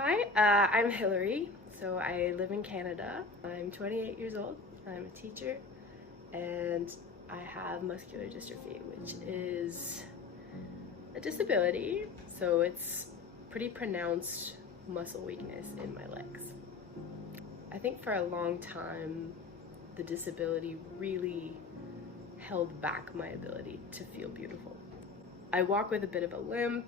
Hi, I'm Hillary. So I live in Canada. I'm 28 years old. I'm a teacher and I have muscular dystrophy, which is a disability. So it's pretty pronounced muscle weakness in my legs. I think for a long time, the disability really held back my ability to feel beautiful. I walk with a bit of a limp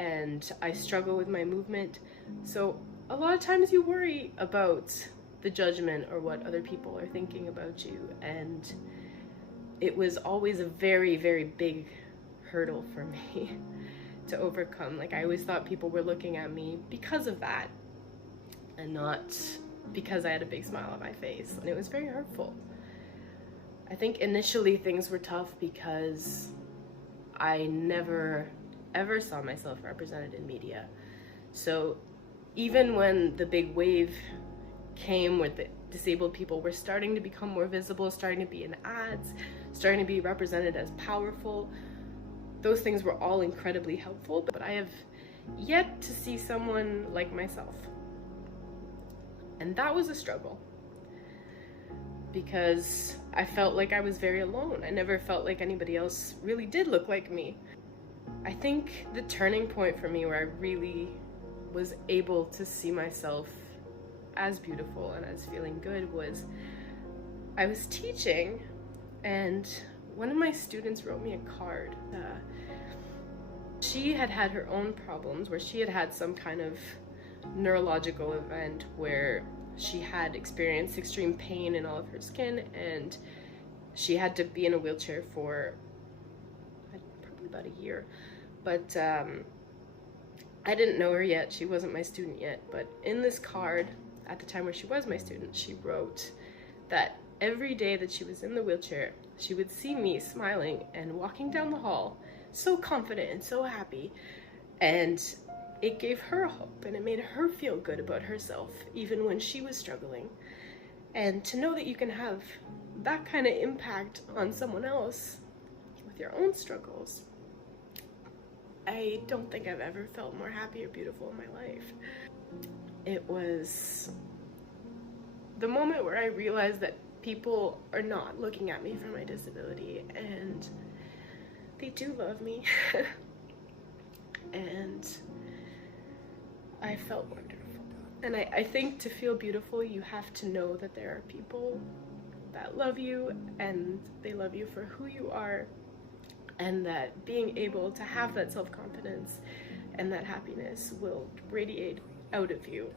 and I struggle with my movement. So a lot of times you worry about the judgment or what other people are thinking about you. And it was always a very, very big hurdle for me to overcome. Like, I always thought people were looking at me because of that and not because I had a big smile on my face. And it was very hurtful. I think initially things were tough because I never ever saw myself represented in media. So even when the big wave came where the disabled people were starting to become more visible, starting to be in ads, starting to be represented as powerful, those things were all incredibly helpful, but I have yet to see someone like myself. And that was a struggle because I felt like I was very alone. I never felt like anybody else really did look like me. I think the turning point for me where I really was able to see myself as beautiful and as feeling good was I was teaching and one of my students wrote me a card. She had had her own problems where she had had some kind of neurological event where she had experienced extreme pain in all of her skin and she had to be in a wheelchair for probably about a year. But I didn't know her yet. She wasn't my student yet. But in this card, at the time where she was my student, she wrote that every day that she was in the wheelchair, she would see me smiling and walking down the hall, so confident and so happy. And it gave her hope and it made her feel good about herself, even when she was struggling. And to know that you can have that kind of impact on someone else with your own struggles, I don't think I've ever felt more happy or beautiful in my life. It was the moment where I realized that people are not looking at me for my disability and they do love me. And I felt wonderful. And I think to feel beautiful, you have to know that there are people that love you and they love you for who you are, and that being able to have that self-confidence and that happiness will radiate out of you